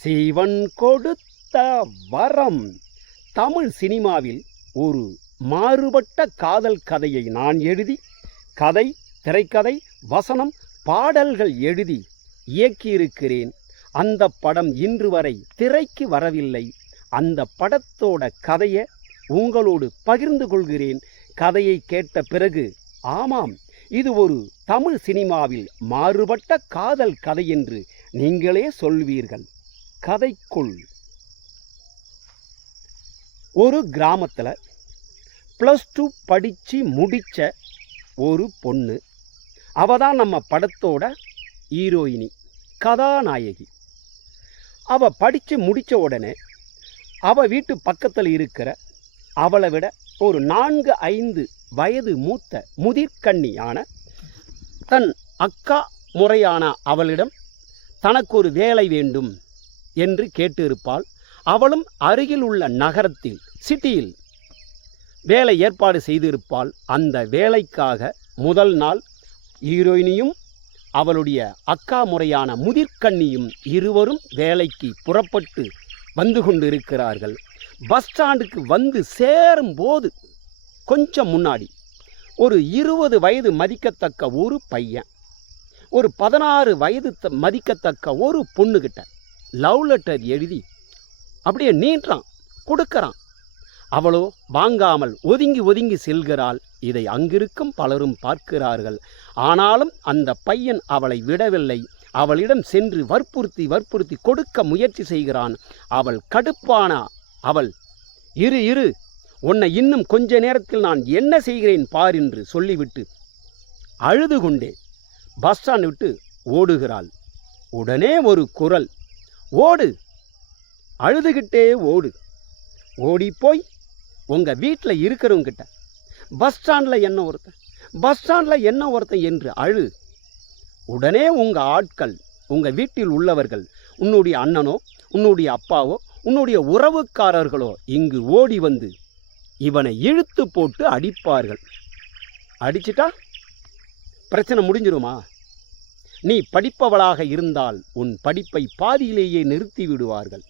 சிவன் கொடுத்த வரம். தமிழ் சினிமாவில் ஒரு மாறுபட்ட காதல் கதையை நான் எழுதி, கதை, திரைக்கதை, வசனம், பாடல்கள் எழுதி இயக்கியிருக்கிறேன். அந்த படம் இன்று வரை திரைக்கு வரவில்லை. அந்த படத்தோட கதையை உங்களோடு பகிர்ந்து கொள்கிறேன். கதையை கேட்ட பிறகு, ஆமாம், இது ஒரு தமிழ் சினிமாவில் மாறுபட்ட காதல் கதை என்று நீங்களே சொல்வீர்கள். கதைக்குள். ஒரு கிராமத்தில் +2 படித்து முடித்த ஒரு பொண்ணு. அவள் தான் நம்ம படத்தோட ஹீரோயினி, கதாநாயகி. அவள் படித்து முடித்த உடனே அவள் வீட்டு பக்கத்தில் இருக்கிற அவளை விட ஒரு 4-5 வயது மூத்த முதிர்கன்னியான தன் அக்கா முறையான அவளிடம் தனக்கு ஒரு வேலை வேண்டும் என்று கேட்டிருப்பாள். அவளும் அருகில் உள்ள நகரத்தில், சிட்டியில் வேலை ஏற்பாடு செய்திருப்பாள். அந்த வேலைக்காக முதல் நாள் ஹீரோயினியும் அவளுடைய அக்கா முறையான முதிர்கன்னியும் இருவரும் வேலைக்கு புறப்பட்டு வந்து கொண்டிருக்கிறார்கள். பஸ் ஸ்டாண்டுக்கு வந்து சேரும்போது கொஞ்சம் முன்னாடி ஒரு 20 வயது மதிக்கத்தக்க ஒரு பையன் ஒரு 16 வயது மதிக்கத்தக்க ஒரு பொண்ணுக்கிட்ட லவ் லெட்டர் எழுதி அப்படியே நீட்டுறான், கொடுக்கறான். அவளோ வாங்காமல் ஒதுங்கி ஒதுங்கி செல்கிறாள். இதை அங்கிருக்கும் பலரும் பார்க்கிறார்கள். ஆனாலும் அந்த பையன் அவளை விடவில்லை. அவளிடம் சென்று வற்புறுத்தி கொடுக்க முயற்சி செய்கிறான். அவள் கடுப்பான அவள், இரு உன்னை இன்னும் கொஞ்ச நேரத்தில் நான் என்ன செய்கிறேன் பார் என்று சொல்லிவிட்டு அழுது கொண்டே பஸ் ஸ்டாண்ட் விட்டு ஓடுகிறாள். உடனே ஒரு குரல், ஓடு, அழுதுகிட்டே ஓடு, ஓடி போய் உங்கள் வீட்டில் இருக்கிறவங்கிட்ட பஸ் ஸ்டாண்டில் என்ன ஒருத்தன் என்று அழு. உடனே உங்கள் ஆட்கள், உங்கள் வீட்டில் உள்ளவர்கள், உன்னுடைய அண்ணனோ உன்னுடைய அப்பாவோ உன்னுடைய உறவுக்காரர்களோ இங்கு ஓடி வந்து இவனை இழுத்து போட்டு அடிப்பார்கள். அடிச்சிட்டா பிரச்சனை முடிஞ்சிருமா? நீ படிப்பவளாக இருந்தால் உன் படிப்பை பாதியிலேயே நிறுத்தி விடுவார்கள்.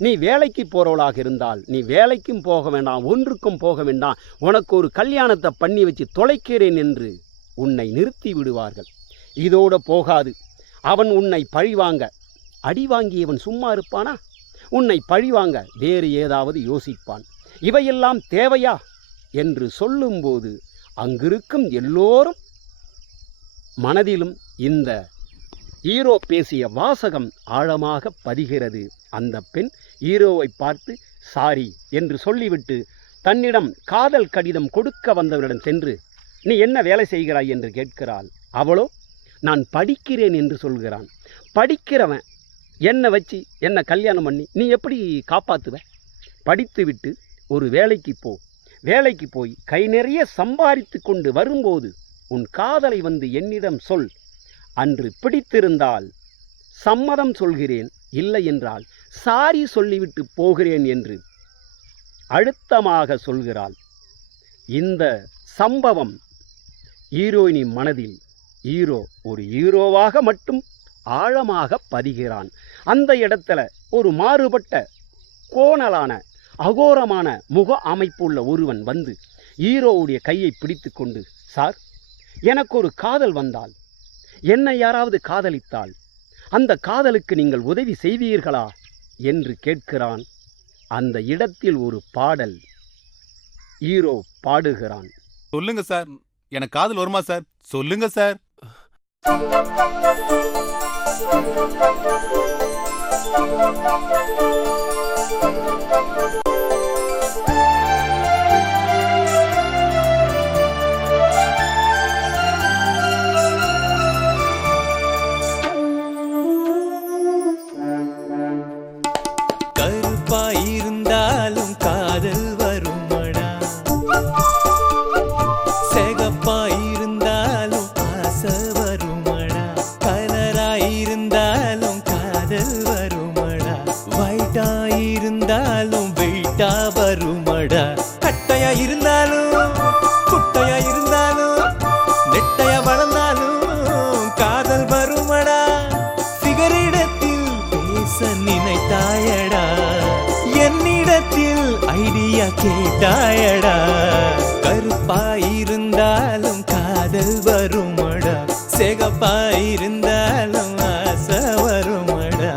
நீ வேலைக்கு போகிறவளாக இருந்தால் நீ வேலைக்கும் போக வேண்டாம், ஒன்றுக்கும் போக வேண்டாம், உனக்கு ஒரு கல்யாணத்தை பண்ணி வச்சு தொலைக்கிறேன் என்று உன்னை நிறுத்தி விடுவார்கள். இதோடு போகாது, அவன் உன்னை பழிவாங்க, அடி வாங்கியவன் சும்மா இருப்பானா? உன்னை பழிவாங்க வேறு ஏதாவது யோசிப்பான். இவையெல்லாம் தேவையா என்று சொல்லும்போது அங்கிருக்கும் எல்லோரும் மனதிலும் இந்த ஹீரோ பேசிய வாசகம் ஆழமாக பதிகிறது. அந்த பெண் ஹீரோவை பார்த்து சாரி என்று சொல்லிவிட்டு தன்னிடம் காதல் கடிதம் கொடுக்க வந்தவனிடம் சென்று, நீ என்ன வேலை செய்கிறாய் என்று கேட்கிறாள். அவளோ, நான் படிக்கிறேன் என்று சொல்கிறான். படிக்கிறவன் என்னை வச்சு என்ன கல்யாணம் பண்ணி நீ எப்படி காப்பாற்றுவ? படித்துவிட்டு ஒரு வேலைக்கு போ. வேலைக்கு போய் கை நிறைய சம்பாதித்து கொண்டு வரும்போது உன் காதலை வந்து என்னிடம் சொல். அன்று பிடித்திருந்தால் சம்மதம் சொல்கிறேன், இல்லை என்றால் சாரி சொல்லிவிட்டு போகிறேன் என்று அழுத்தமாக சொல்கிறாள். இந்த சம்பவம் ஹீரோயினி மனதில் ஹீரோ ஒரு ஹீரோவாக மட்டும் ஆழமாக பதிகிறான். அந்த இடத்துல ஒரு மாறுபட்ட கோணலான அகோரமான முக அமைப்புள்ள ஒருவன் வந்து ஹீரோவுடைய கையை பிடித்து கொண்டு, சார், எனக்கு ஒரு காதல் வந்தால், என்னை யாராவது காதலித்தால் அந்த காதலுக்கு நீங்கள் உதவி செய்வீர்களா என்று கேட்கிறான். அந்த இடத்தில் ஒரு பாடல் ஹீரோ பாடுகிறான். சொல்லுங்க சார், எனக்கு காதல் வருமா சார்? சொல்லுங்க சார். கருப்பாயிருந்தாலும் காதல் வருமடா, செகப்பாயிருந்தாலும் ஆசை வருமடா, கலராயிருந்தாலும் காதல் வருமடா, வைட்டாயிருந்தாலும் வெயிட்டா வருமடா, கட்டையா இருந்தாலும் குட்டையா இருந்தாலும் நெட்டையா வளர்ந்தாலும் காதல் வருமடா, சிகரிடத்தில் பேச பேச நினைத்தாயடா என்னிடத்தில் ஐடியா கேட்டாயடா கருப்பாயிருந்தாலும் காதல் வருமடா சிகப்பாயிருந்தாலும் ஆசை வருமடா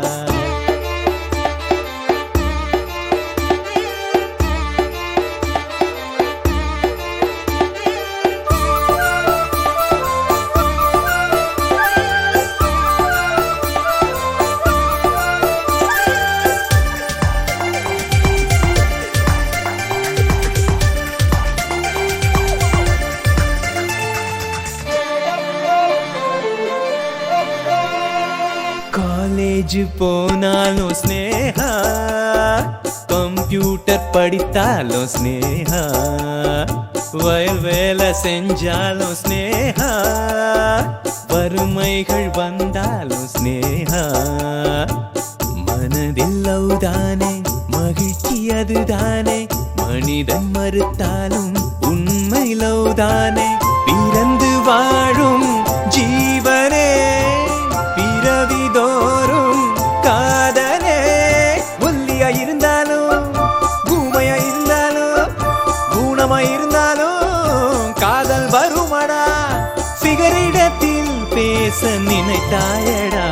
காலேஜ் போனாலும் ஸ்னேகா கம்ப்யூட்டர் படித்தாலும் ஸ்னேகா வயல் வேலை செஞ்சாலும் ஸ்னேகா வறுமைகள் வந்தாலும் ஸ்னேகா மனதில் லவ்தானே மகிழ்ச்சி அதுதானே மனிதன் மறுத்தாலும் உண்மை லவ்தானே பிறந்து வாழும் ஜீவனே பிறவிதோறும் காதலே ஒல்லியா இருந்தாலும் ஊமையா இருந்தாலும் ஊனமா இருந்தாலும் காதல் வருமடா சிகரிடத்தில் பேச நினைத்தாயடா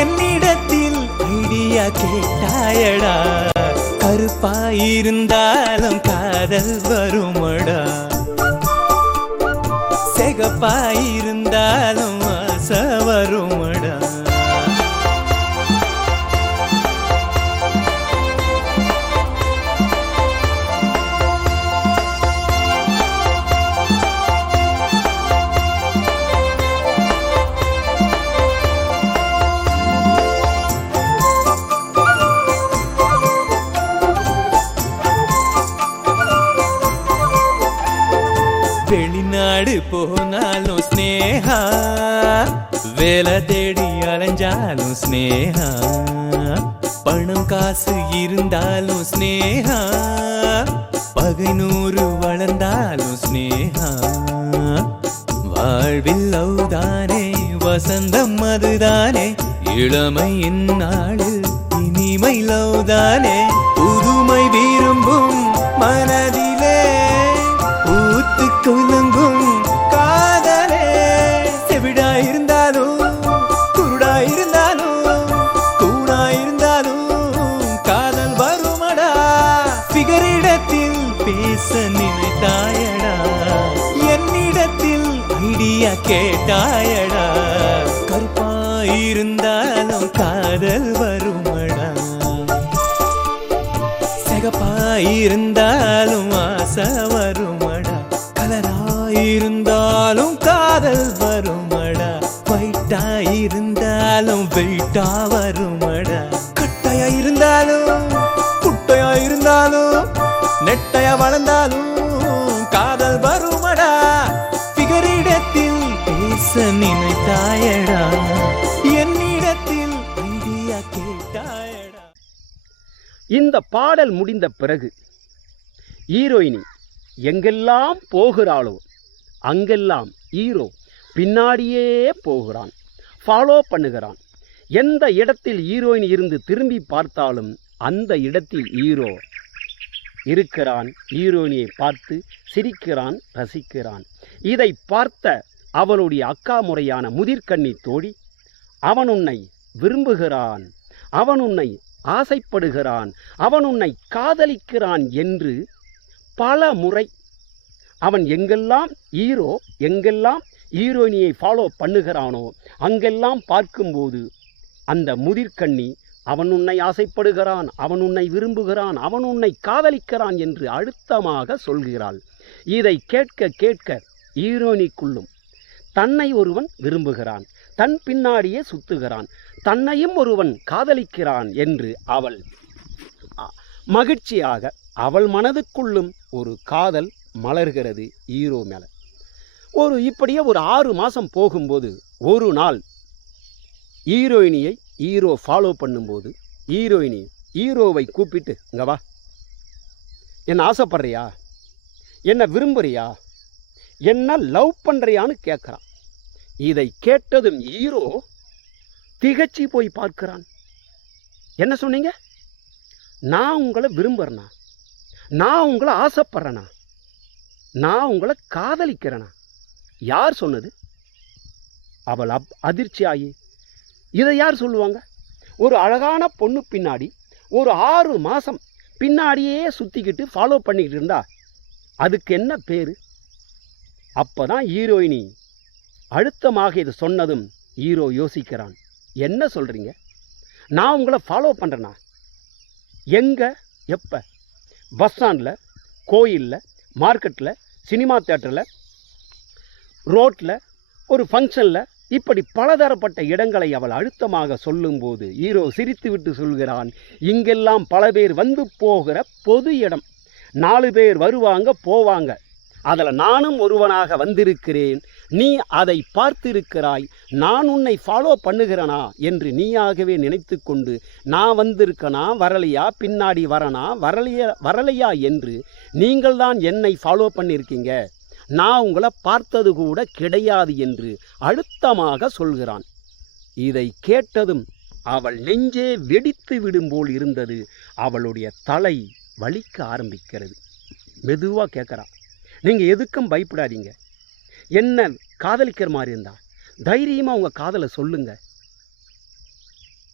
என்னிடத்தில் ஐடியா கேட்டாயடா கருப்பாயிருந்தாலும் காதல் வருமடா சிகப்பாயிருந்தாலும் ஆசை வருமடா வெளிநாடு போனாலும் ஸ்னேகா வேலை தேடி அலைஞ்சாலும் ஸ்னேகா பணம் காசு இருந்தாலும் ஸ்னேகா பகை நூறு வளர்ந்தாலும் ஸ்னேகா வாழ்வில் லவ்தானே வசந்தம் அதுதானே இளமை இந்நாடு இனிமை லவ்தானே புதுமை விரும்பும் மனதிலே ஊத்து குலுங்கும் காதலே செவிடா இருந்தாலும் குருடா இருந்தாலும் கூடா இருந்தாலும் காதல் வருமடா பிகரிடத்தில் பேச நினைத்தாயடா என்னிடத்தில் ஐடியா கேட்டாயடா கருப்பாயிருந்தாலும் காதல் வருமடா சிகப்பாயிருந்தாலும் ஆசை வருமடா கலராயிருந்தாலும் காதல் வருமடா வைட்டாயிருந்தாலும் வெயிட்டா வருமடா கட்டையா இருந்தாலும் குட்டையா இருந்தாலும் நெட்டையா வளர்ந்தாலும் காதல் வருமடா பிகரிடத்தில் பேச நினைத்தாயடா என்னிடத்தில் ஐடியா கேட்டாயடா. இந்த பாடல் முடிந்த பிறகு ஹீரோயினி எங்கெல்லாம் போகிறாளோ அங்கெல்லாம் ஹீரோ பின்னாடியே போகிறான், ஃபாலோ பண்ணுகிறான். எந்த இடத்தில் ஹீரோயின் இருந்து திரும்பி பார்த்தாலும் அந்த இடத்தில் ஹீரோ இருக்கிறான். ஹீரோயினியை பார்த்து சிரிக்கிறான், ரசிக்கிறான். இதை பார்த்த அவளுடைய அக்கா முறையான முதிர்கண்ணி தோழி, அவன் உன்னை விரும்புகிறான், அவன் உன்னை ஆசைப்படுகிறான், அவன் உன்னை காதலிக்கிறான் என்று பல முறை அவன் எங்கெல்லாம் ஹீரோயினியை ஃபாலோ பண்ணுகிறானோ அங்கெல்லாம் பார்க்கும்போது அந்த முதிர்கண்ணி அவன் உன்னை ஆசைப்படுகிறான், அவன் உன்னை விரும்புகிறான், அவன் உன்னை காதலிக்கிறான் என்று அழுத்தமாக சொல்கிறாள். இதை கேட்க கேட்க ஹீரோயினிக்குள்ளும் தன்னை ஒருவன் விரும்புகிறான், தன் பின்னாடியே சுத்துகிறான், தன்னையும் ஒருவன் காதலிக்கிறான் என்று அவள் மகிழ்ச்சியாக அவள் மனதுக்குள்ளும் ஒரு காதல் மலர்கிறது ஹீரோ மேலே. இப்படியே ஒரு 6 மாதம் போகும்போது ஒரு நாள் ஹீரோயினியை ஹீரோ ஃபாலோ பண்ணும்போது ஹீரோயினி ஹீரோவை கூப்பிட்டு, இங்க வா, என்ன ஆசைப்படுறியா, என்ன விரும்புறியா, என்ன லவ் பண்ணுறியான்னு கேட்குறான். இதை கேட்டதும் ஹீரோ திகச்சு போய் பார்க்கிறான். என்ன சொன்னீங்க? நான் உங்களை விரும்புகிறேனா? நான் உங்களை ஆசைப்படுறேனா? நான் உங்களை காதலிக்கிறேனா? யார் சொன்னது? அவள் அதிர்ச்சியாகி, இதை யார் சொல்லுவாங்க? ஒரு அழகான பொண்ணு பின்னாடி ஒரு 6 மாதம் பின்னாடியே சுற்றிக்கிட்டு ஃபாலோ பண்ணிக்கிட்டு இருந்தா அதுக்கு என்ன பேர்? அப்போ தான் ஹீரோயினி அழுத்தமாக இது சொன்னதும் ஹீரோ யோசிக்கிறான். என்ன சொல்கிறீங்க? நான் உங்களை ஃபாலோ பண்ணுறேனா? எங்கே? எப்போ? பஸ் ஸ்டாண்டில், கோயிலில், மார்க்கெட்டில், சினிமா தியேட்டரில், ரோட்டில், ஒரு ஃபங்க்ஷனில், இப்படி பலதரப்பட்ட இடங்களை அவள் அழுத்தமாக சொல்லும்போது ஹீரோ சிரித்துவிட்டு சொல்கிறான், இங்கெல்லாம் பல பேர் வந்து போகிற பொது இடம். 4 பேர் வருவாங்க போவாங்க. அதில் நானும் ஒருவனாக வந்திருக்கிறேன். நீ அதை பார்த்திருக்கிறாய். நான் உன்னை ஃபாலோ பண்ணுகிறனா என்று நீயாகவே நினைத்து கொண்டு நான் வந்திருக்கனா வரலையா, பின்னாடி வரனா வரலையா என்று நீங்கள் தான் என்னை ஃபாலோ பண்ணியிருக்கீங்க. நான் உங்களை பார்த்தது கூட கிடையாது என்று அழுத்தமாக சொல்கிறான். இதை கேட்டதும் அவள் நெஞ்சே வெடித்து விடும்போல் இருந்தது. அவளுடைய தலை வலிக்க ஆரம்பிக்கிறது. மெதுவாக கேட்குறான், நீங்கள் எதுக்கும் பயப்படாதீங்க. என்ன காதலிக்கிற மாதிரி இருந்தா தைரியமாக உங்கள் காதலை சொல்லுங்க.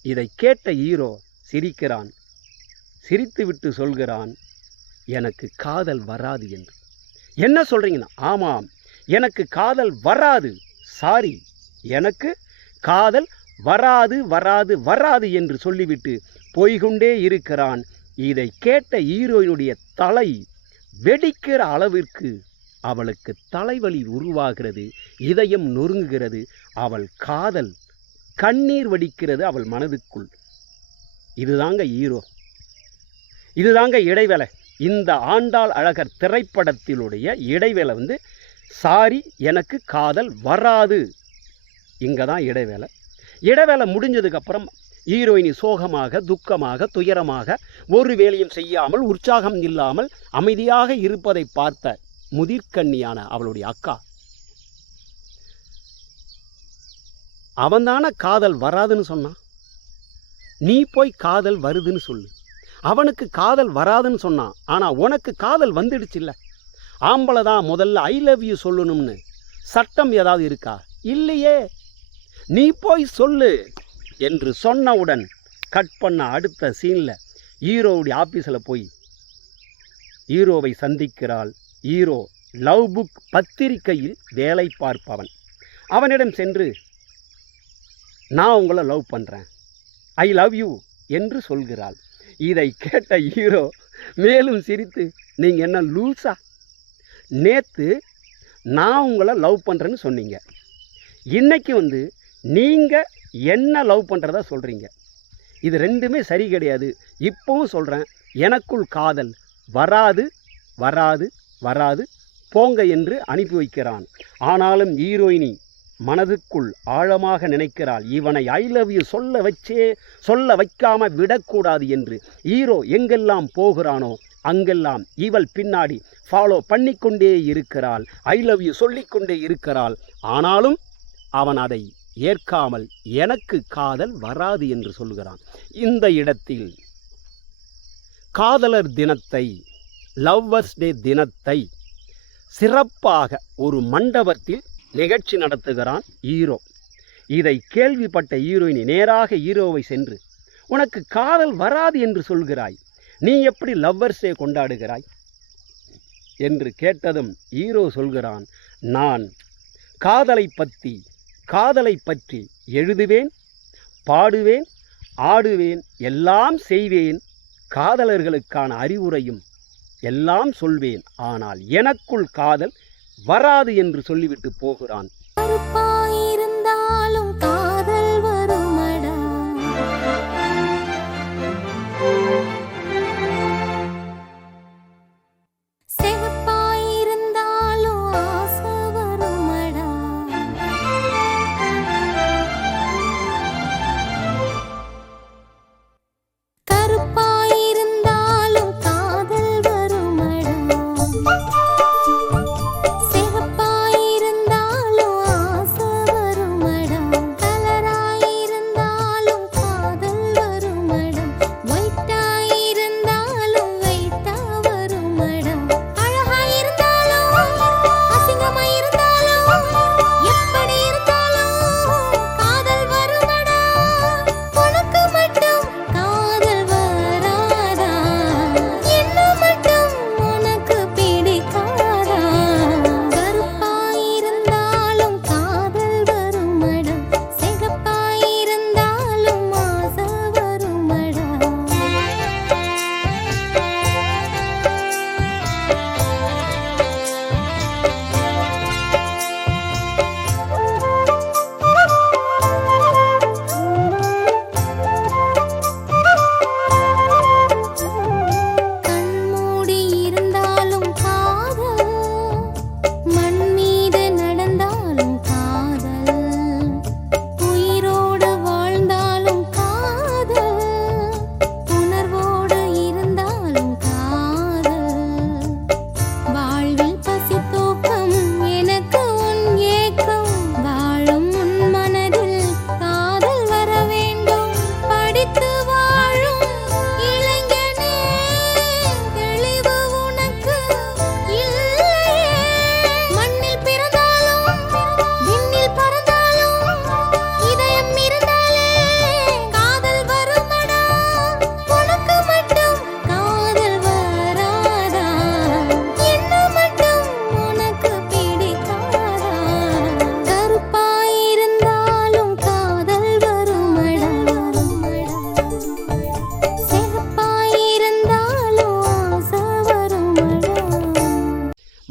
இதை கேட்ட ஹீரோ சிரிக்கிறான். சிரித்து விட்டு சொல்கிறான், எனக்கு காதல் வராது என்று. என்ன சொல்கிறீங்கன்னா? ஆமாம், எனக்கு காதல் வராது. சாரி, எனக்கு காதல் வராது வராது வராது என்று சொல்லிவிட்டு போய்கொண்டே இருக்கிறான். இதை கேட்ட ஹீரோயினுடைய தலை வெடிக்கிற அளவிற்கு அவளுக்கு தலைவலி உருவாகிறது. இதயம் நொறுங்குகிறது. அவள் காதல் கண்ணீர் வடிக்கிறது அவள் மனதுக்குள். இதுதாங்க ஹீரோ, இதுதாங்க இடைவேளை. இந்த ஆண்டாள் அழகர் திரைப்படத்தினுடைய இடைவேளை சாரி, எனக்கு காதல் வராது. இங்கே தான் இடைவேளை. இடைவேளை முடிஞ்சதுக்கப்புறம் ஹீரோயினி சோகமாக, துக்கமாக, துயரமாக, ஒரு வேலையும் செய்யாமல், உற்சாகம் இல்லாமல் அமைதியாக இருப்பதை பார்த்த முதிர்கண்ணியான அவளுடைய அக்கா, அவன்தான காதல் வராதுன்னு சொன்னான், நீ போய் காதல் வருதுன்னு சொல்லு. அவனுக்கு காதல் வராதுன்னு சொன்னான், ஆனால் உனக்கு காதல் வந்துடுச்சு இல்லை. ஆம்பளை தான் முதல்ல ஐ லவ் யூ சொல்லணும்னு சட்டம் ஏதாவது இருக்கா? இல்லையே. நீ போய் சொல்லு என்று சொன்னவுடன் கட் பண்ண அடுத்த சீனில் ஹீரோவுடைய ஆஃபீஸில் போய் ஹீரோவை சந்திக்கிறாள். ஹீரோ லவ் புக் பத்திரிகையில் வேலை பார்ப்பவன். அவனிடம் சென்று, நான் உங்களை லவ் பண்ணுறேன், ஐ லவ் யூ என்று சொல்கிறாள். இதை கேட்ட ஹீரோ மேலும் சிரித்து, நீங்கள் என்ன லூஸா? நேற்று நான் உங்களை லவ் பண்ணுறேன்னு சொன்னீங்க, இன்னைக்கு நீங்கள் என்ன லவ் பண்ணுறதா சொல்கிறீங்க. இது ரெண்டுமே சரி கிடையாது. இப்போவும் சொல்கிறேன், எனக்குள் காதல் வராது வராது வராது, போங்க என்று அனுப்பி வைக்கிறான். ஆனாலும் ஹீரோயினி மனதுக்குள் ஆழமாக நினைக்கிறாள், இவனை ஐ லவ் யூ சொல்ல வைக்காம விடக்கூடாது என்று. ஹீரோ எங்கெல்லாம் போகிறானோ அங்கெல்லாம் இவள் பின்னாடி ஃபாலோ பண்ணிக்கொண்டே இருக்கிறாள், ஐ லவ் யூ சொல்லிக்கொண்டே இருக்கிறாள். ஆனாலும் அவன் அதை ஏற்காமல் எனக்கு காதல் வராது என்று சொல்கிறான். இந்த இடத்தில் காதலர் தினத்தை, லவ்வர்ஸ் டே தினத்தை சிறப்பாக ஒரு மண்டபத்தில் நிகழ்ச்சி நடத்துகிறான் ஹீரோ. இதை கேள்விப்பட்ட ஹீரோயினி நேராக ஹீரோவை சென்று, உனக்கு காதல் வராது என்று சொல்கிறாய், நீ எப்படி லவ்வர்ஸ் டே கொண்டாடுகிறாய் என்று கேட்டதும் ஹீரோ சொல்கிறான், நான் காதலை பற்றி எழுதுவேன், பாடுவேன், ஆடுவேன், எல்லாம் செய்வேன், காதலர்களுக்கான அறிவுரையும் எல்லாம் சொல்வேன், ஆனால் எனக்குள் காதல் வராது என்று சொல்லிவிட்டு போகிறான். கருப்பாயிருந்தாலும் காதல் வருமடா, சிகப்பாயிருந்தாலும் ஆசை வருமடா, கருப்பாயிருந்தாலும் காதல் வருமடா, சிகப்பாயிருந்தாலும் ஆசை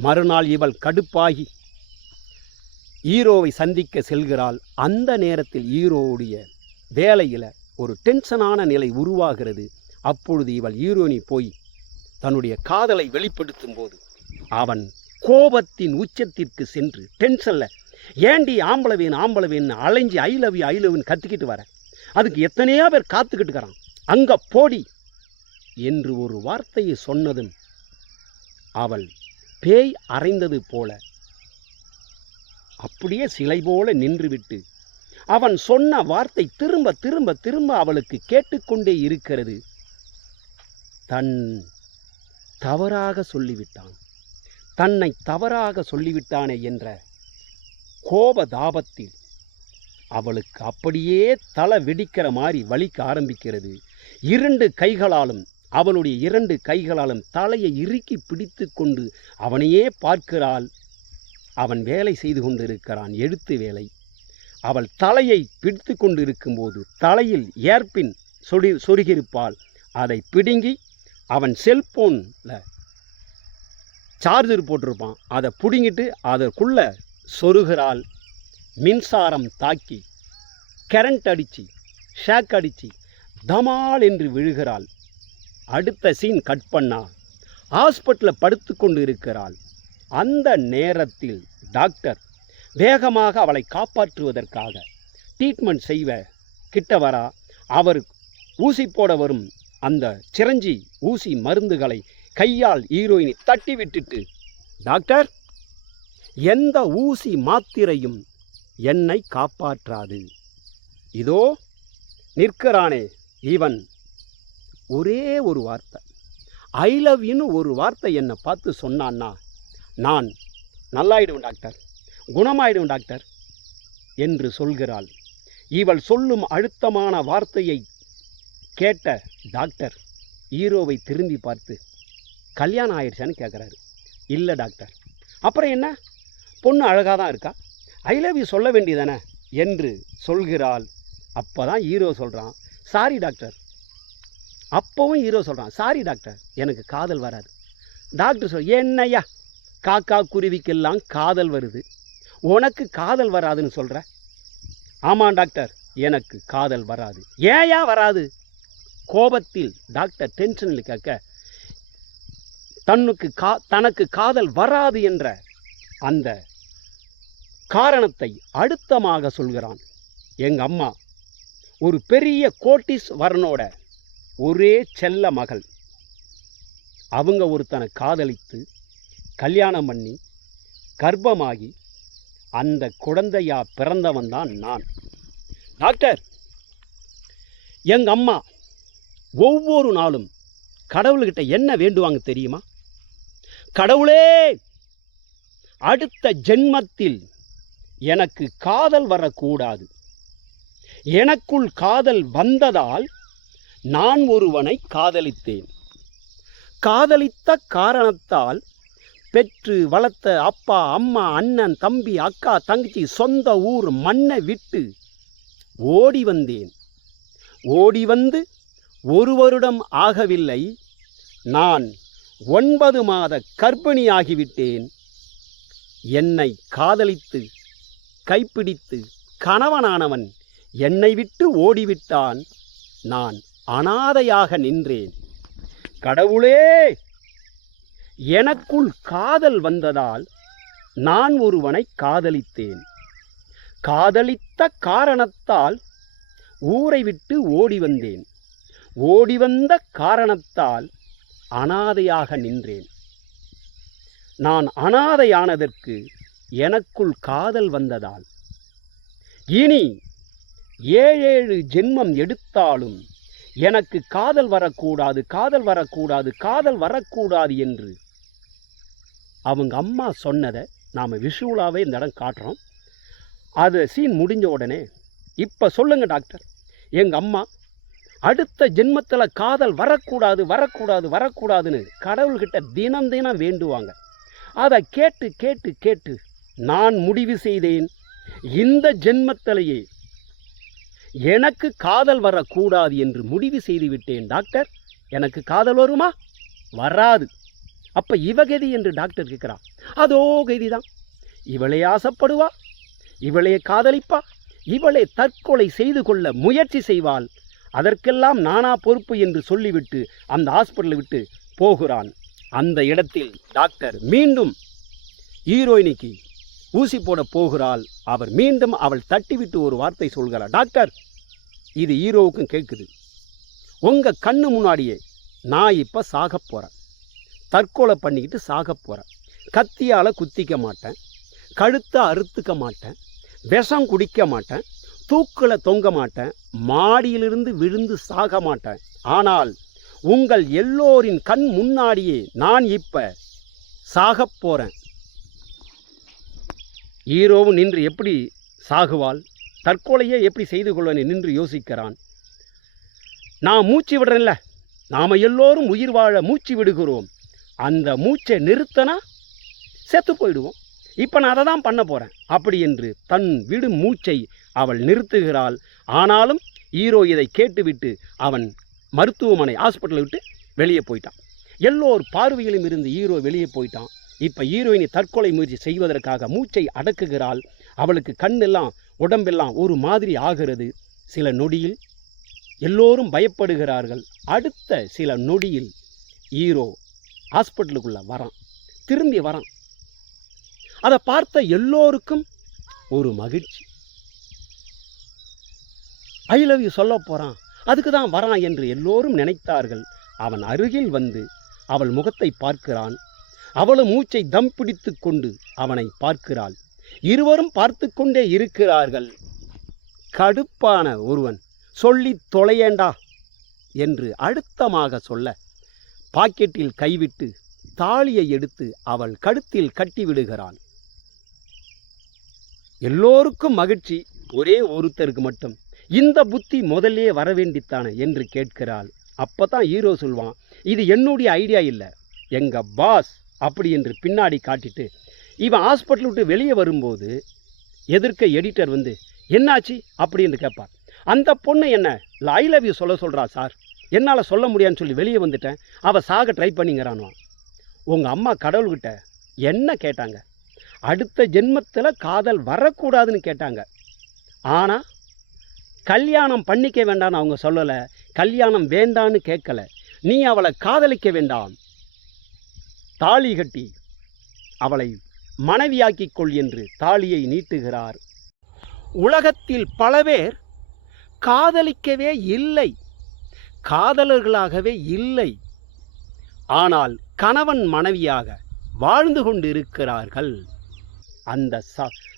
மறுநாள் இவள் கடுப்பாகி ஹீரோவை சந்திக்க செல்கிறாள். அந்த நேரத்தில் ஹீரோவுடைய வேலையில் ஒரு டென்ஷனான நிலை உருவாகிறது. அப்பொழுது இவள் ஹீரோயினி போய் தன்னுடைய காதலை வெளிப்படுத்தும் போது அவன் கோபத்தின் உச்சத்திற்கு சென்று டென்ஷனில் ஏண்டி ஆம்பளை வேணும் அலைஞ்சி ஐ லவ் யூன்னு கத்திக்கிட்டு வர, அதுக்கு எத்தனையோ பேர் காத்துக்கிட்டு இருக்கிறான், அங்கே போடி என்று ஒரு வார்த்தையை சொன்னதும் அவள் பேய் அறைந்தது போல அப்படியே சிலை போல நின்றுவிட்டு அவன் சொன்ன வார்த்தை திரும்ப திரும்ப திரும்ப அவளுக்கு கேட்டுக்கொண்டே இருக்கிறது. தவறாக சொல்லிவிட்டான், தன்னை தவறாக சொல்லிவிட்டானே என்ற கோபதாபத்தில் அவளுக்கு அப்படியே தலை வெடிக்கிற மாதிரி வலிக்க ஆரம்பிக்கிறது. அவளுடைய இரண்டு கைகளாலும் தலையை இறுக்கி பிடித்து கொண்டு அவனையே பார்க்கிறாள். அவன் வேலை செய்து கொண்டிருக்கிறான், எழுத்து வேலை. அவள் தலையை பிடித்து கொண்டு இருக்கும்போது தலையில் ஏர்பின் சொருகியிருப்பாள். அதை பிடுங்கி அவன் செல்போனில் சார்ஜர் போட்டிருப்பான், அதை பிடுங்கிட்டு அதற்குள்ளே சொருகிறாள். மின்சாரம் தாக்கி கரண்ட் அடித்து ஷாக் அடித்து தமால் என்று விழுகிறாள். அடுத்த சீன் கட் பண்ணா ஹாஸ்பிட்டலில் படுத்து கொண்டு இருக்கிறாள். அந்த நேரத்தில் டாக்டர் வேகமாக அவளை காப்பாற்றுவதற்காக ட்ரீட்மெண்ட் செய்வ கிட்ட வரா. அவர் ஊசி போட வரும் அந்த சிரஞ்சி ஊசி மருந்துகளை கையால் ஹீரோயினி தட்டி விட்டுட்டு, டாக்டர், எந்த ஊசி மாத்திரையும் என்னை காப்பாற்றாது, இதோ நிற்கிறானே இவன், ஒரே ஒரு வார்த்தை ஐ லவ் யூன்னு ஒரு வார்த்தை என்னை பார்த்து சொன்னான்னா நான் நல்லாயிடுவேன் டாக்டர், குணமாயிடுவேன் டாக்டர் என்று சொல்கிறாள். இவள் சொல்லும் அழுத்தமான வார்த்தையை கேட்ட டாக்டர் ஹீரோவை திரும்பி பார்த்து கல்யாணம் ஆயிடுச்சான்னு கேட்குறாரு. இல்லை டாக்டர். அப்புறம் என்ன, பொண்ணு அழகாக தான் இருக்கா, ஐ லவ் யூ சொல்ல வேண்டியதானே என்று சொல்கிறாள். அப்போ தான் ஹீரோ சொல்கிறான், சாரி டாக்டர். அப்போவும் ஹீரோ சொல்கிறான், சாரி டாக்டர், எனக்கு காதல் வராது. டாக்டர் என்னையா காக்கா குருவிக்கெல்லாம் காதல் வருது, உனக்கு காதல் வராதுன்னு சொல்கிற? ஆமாம் டாக்டர், எனக்கு காதல் வராது. ஏயா வராது? கோபத்தில் டாக்டர் டென்ஷனில் கேட்க தனக்கு காதல் வராது என்ற அந்த காரணத்தை அழுத்தமாக சொல்கிறான். எங்கள் அம்மா ஒரு பெரிய கோட்டீஸ்வரனோட ஒரே செல்ல மகள், அவங்க ஒருத்தனை காதலித்து கல்யாணம் பண்ணி கர்ப்பமாகி அந்த குழந்தையா பிறந்தவன் தான் நான். டாக்டர், எங்கள் அம்மா ஒவ்வொரு நாளும் கடவுள்கிட்ட என்ன வேண்டுவாங்க தெரியுமா? கடவுளே, அடுத்த ஜென்மத்தில் எனக்கு காதல் வரக்கூடாது, எனக்குள் காதல் வந்ததால் நான் ஒருவனை காதலித்தேன், காதலித்த காரணத்தால் பெற்று வளர்த்த அப்பா அம்மா அண்ணன் தம்பி அக்கா தங்கச்சி சொந்த ஊர் மண்ணை விட்டு ஓடி வந்தேன். ஓடி வந்து 1 வருடம் ஆகவில்லை, நான் 9 மாத கர்ப்பிணியாகிவிட்டேன். என்னை காதலித்து கைப்பிடித்து கணவனானவன் என்னை விட்டு ஓடிவிட்டான். நான் அனாதையாக நின்றேன். கடவுளே, எனக்குள் காதல் வந்ததால் நான் ஒருவனை காதலித்தேன், காதலித்த காரணத்தால் ஊரை விட்டு ஓடி வந்தேன், ஓடி வந்த காரணத்தால் அனாதையாக நின்றேன். நான் அனாதையானதற்கு எனக்குள் காதல் வந்ததால் இனி 7 ஜென்மம் எடுத்தாலும் எனக்கு காதல் வரக்கூடாது, காதல் வரக்கூடாது, காதல் வரக்கூடாது என்று அவங்க அம்மா சொன்னதை நாம் விஷுவலாகவே இந்த இடம் காட்டுறோம். அது சீன் முடிஞ்ச உடனே, இப்போ சொல்லுங்கள் டாக்டர், எங்கள் அம்மா அடுத்த ஜென்மத்தில் காதல் வரக்கூடாது வரக்கூடாது வரக்கூடாதுன்னு கடவுள்கிட்ட தினம் தினம் வேண்டுவாங்க. அதை கேட்டு கேட்டு கேட்டு நான் முடிவு செய்தேன், இந்த ஜென்மத்திலேயே எனக்கு காதல் வரக்கூடாது என்று முடிவு செய்து விட்டேன். டாக்டர், எனக்கு காதல் வருமா? வராது. அப்போ இவகதி என்று டாக்டர் கேட்குறான். அதோ கைதிதான். இவளே ஆசைப்படுவா, இவளே காதலிப்பா, இவளே தற்கொலை செய்து கொள்ள முயற்சி செய்வாள், அதற்கெல்லாம் நானா பொறுப்பு என்று சொல்லிவிட்டு அந்த ஹாஸ்பிட்டலை விட்டு போகிறான். அந்த இடத்தில் டாக்டர் மீண்டும் ஹீரோயினிக்கு ஊசி போட போகிறாள். அவர் மீண்டும் அவள் தட்டிவிட்டு ஒரு வார்த்தை சொல்கிறார். டாக்டர், இது ஹீரோவுக்கும் கேட்குது. உங்கள் கண்ணு முன்னாடியே நான் இப்போ சாக போகிறேன், தற்கொலை பண்ணிக்கிட்டு சாக போகிறேன். கத்தியால் குத்திக்க மாட்டேன், கழுத்தை அறுத்துக்க மாட்டேன், விஷம் குடிக்க மாட்டேன், தூக்கில் தொங்க மாட்டேன், மாடியிலிருந்து விழுந்து சாக மாட்டேன். ஆனால் உங்கள் எல்லோரின் கண் முன்னாடியே நான் இப்போ சாக போகிறேன். ஹீரோவும் நின்று எப்படி சாகுவாள், தற்கொலையே எப்படி செய்து கொள்வனை நின்று யோசிக்கிறான். நான் மூச்சு விடுறேன்ல, நாம் எல்லோரும் உயிர் வாழ மூச்சு விடுகிறோம். அந்த மூச்சை நிறுத்தனா செத்து போயிடுவோம். இப்போ நான் அதை தான் பண்ண போகிறேன் அப்படி என்று தன் விடும் மூச்சை அவள் நிறுத்துகிறாள். ஆனாலும் ஹீரோ இதை கேட்டுவிட்டு அவன் மருத்துவமனை ஹாஸ்பிட்டலை விட்டு வெளியே போயிட்டான். எல்லோர் பார்வையிலும் இருந்து ஹீரோ வெளியே போயிட்டான். இப்போ ஹீரோயினி தற்கொலை முயற்சி செய்வதற்காக மூச்சை அடக்குகிறாள். அவளுக்கு கண்ணெல்லாம் உடம்பெல்லாம் ஒரு மாதிரி ஆகிறது. சில நொடியில் எல்லோரும் பயப்படுகிறார்கள். அடுத்த சில நொடியில் ஹீரோ ஹாஸ்பிட்டலுக்குள்ளே வரான், திரும்பி வரான். அதை பார்த்த எல்லோருக்கும் ஒரு மகிழ்ச்சி. ஐ லவ் யூ சொல்ல போகிறான், அதுக்கு தான் வரான் என்று எல்லோரும் நினைத்தார்கள். அவன் அருகில் வந்து அவள் முகத்தை பார்க்கிறான். அவளும் மூச்சை தம் பிடித்து கொண்டு அவனை பார்க்கிறாள். இருவரும் பார்த்து கொண்டே இருக்கிறார்கள். கடுப்பான ஒருவன் சொல்லி தொலையேண்டா என்று அழுத்தமாக சொல்ல பாக்கெட்டில் கைவிட்டு தாலியை எடுத்து அவள் கழுத்தில் கட்டிவிடுகிறான். எல்லோருக்கும் மகிழ்ச்சி. ஒரே ஒருத்தருக்கு மட்டும் இந்த புத்தி முதல்லே வரவேண்டித்தானே என்று கேட்கிறாள். அப்போ தான் ஹீரோ சொல்வான், இது என்னுடைய ஐடியா இல்லை, எங்கள் பாஸ் அப்படி என்று பின்னாடி காட்டிட்டு இவன் ஹாஸ்பிட்டல் விட்டு வெளியே வரும்போது எதிர்க்க எடிட்டர் வந்து என்னாச்சு அப்படின்னு கேட்பார். அந்த பொண்ணு என்ன ஐ லவ் யூ சொல்கிறா சார், என்னால் சொல்ல முடியாதுன்னு சொல்லி வெளியே வந்துட்டேன், அவள் சாக ட்ரை பண்ணிங்கிறான்வான். உங்கள் அம்மா கடவுள்கிட்ட என்ன கேட்டாங்க? அடுத்த ஜென்மத்தில் காதல் வரக்கூடாதுன்னு கேட்டாங்க. ஆனால் கல்யாணம் பண்ணிக்க வேண்டான்னு அவங்க சொல்லலை, கல்யாணம் வேண்டான்னு கேட்கல. நீ அவளை காதலிக்க வேண்டாம், தாலி கட்டி அவளை மனைவியாக்கிக் கொள் என்று தாலியை நீட்டுகிறார். உலகத்தில் பல பேர் காதலிக்கவே இல்லை, காதலர்களாகவே இல்லை, ஆனால் கணவன் மனைவியாக வாழ்ந்து கொண்டு இருக்கிறார்கள். அந்த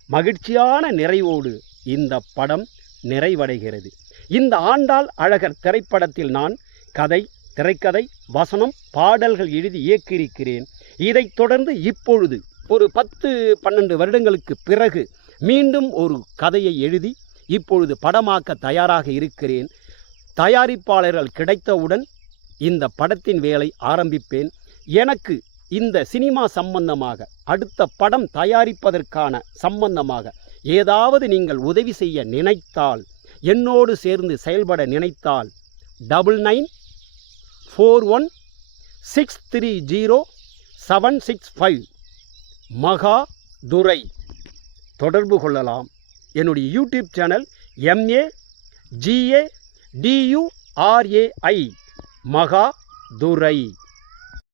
மகிழ்ச்சியான நிறைவோடு இந்த படம் நிறைவடைகிறது. இந்த ஆண்டாள் அழகர் திரைப்படத்தில் நான் கதை, திரைக்கதை, வசனம், பாடல்கள் எழுதி இயக்கியிருக்கிறேன். இதைத் தொடர்ந்து இப்பொழுது ஒரு 10-12 வருடங்களுக்கு பிறகு மீண்டும் ஒரு கதையை எழுதி இப்பொழுது படமாக்க தயாராக இருக்கிறேன். தயாரிப்பாளர்கள் கிடைத்தவுடன் இந்த படத்தின் வேலை ஆரம்பிப்பேன். எனக்கு இந்த சினிமா சம்பந்தமாக அடுத்த படம் தயாரிப்பதற்கான சம்பந்தமாக ஏதாவது நீங்கள் உதவி செய்ய நினைத்தால், என்னோடு சேர்ந்து செயல்பட நினைத்தால் 9941630765 மகா துரை தொடர்பு கொள்ளலாம். என்னுடைய யூடியூப் சேனல் MAGADURAI மகா துரை.